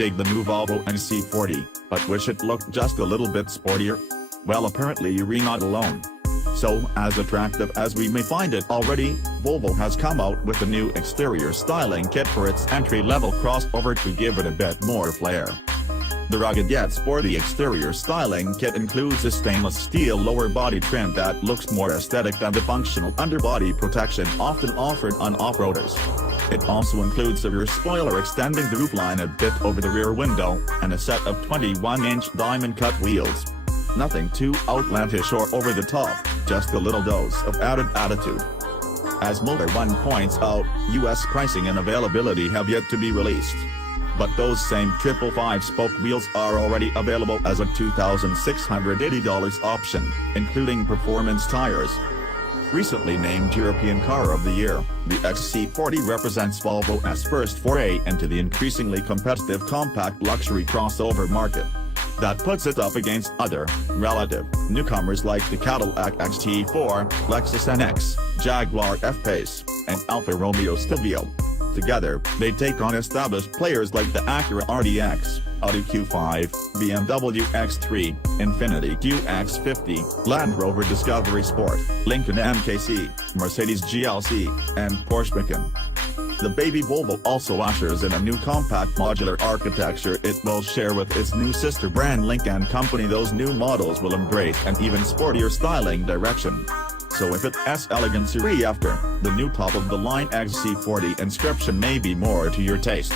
dig the new Volvo XC40, but wish it looked just a little bit sportier? Well, apparently you're not alone. So, as attractive as we may find it already, Volvo has come out with a new exterior styling kit for its entry-level crossover to give it a bit more flair. The rugged yet sporty exterior styling kit includes a stainless steel lower body trim that looks more aesthetic than the functional underbody protection often offered on off-roaders. It also includes a rear spoiler extending the roofline a bit over the rear window, and a set of 21-inch diamond-cut wheels. Nothing too outlandish or over the top, just a little dose of added attitude. As Motor One points out, US pricing and availability have yet to be released. But those same 555-spoke wheels are already available as a $2,680 option, including performance tires. Recently named European Car of the Year, the XC40 represents Volvo's first foray into the increasingly competitive compact luxury crossover market. That puts it up against other, relative, newcomers like the Cadillac XT4, Lexus NX, Jaguar F-Pace, and Alfa Romeo Stelvio. Together, they take on established players like the Acura RDX, Audi Q5, BMW X3, Infiniti QX50, Land Rover Discovery Sport, Lincoln MKC, Mercedes GLC, and Porsche Macan. The baby Volvo also ushers in a new compact modular architecture it will share with its new sister brand Lynk & Company. Those new models will embrace an even sportier styling direction. So if it's elegance you're after, the new top-of-the-line XC40 inscription may be more to your taste.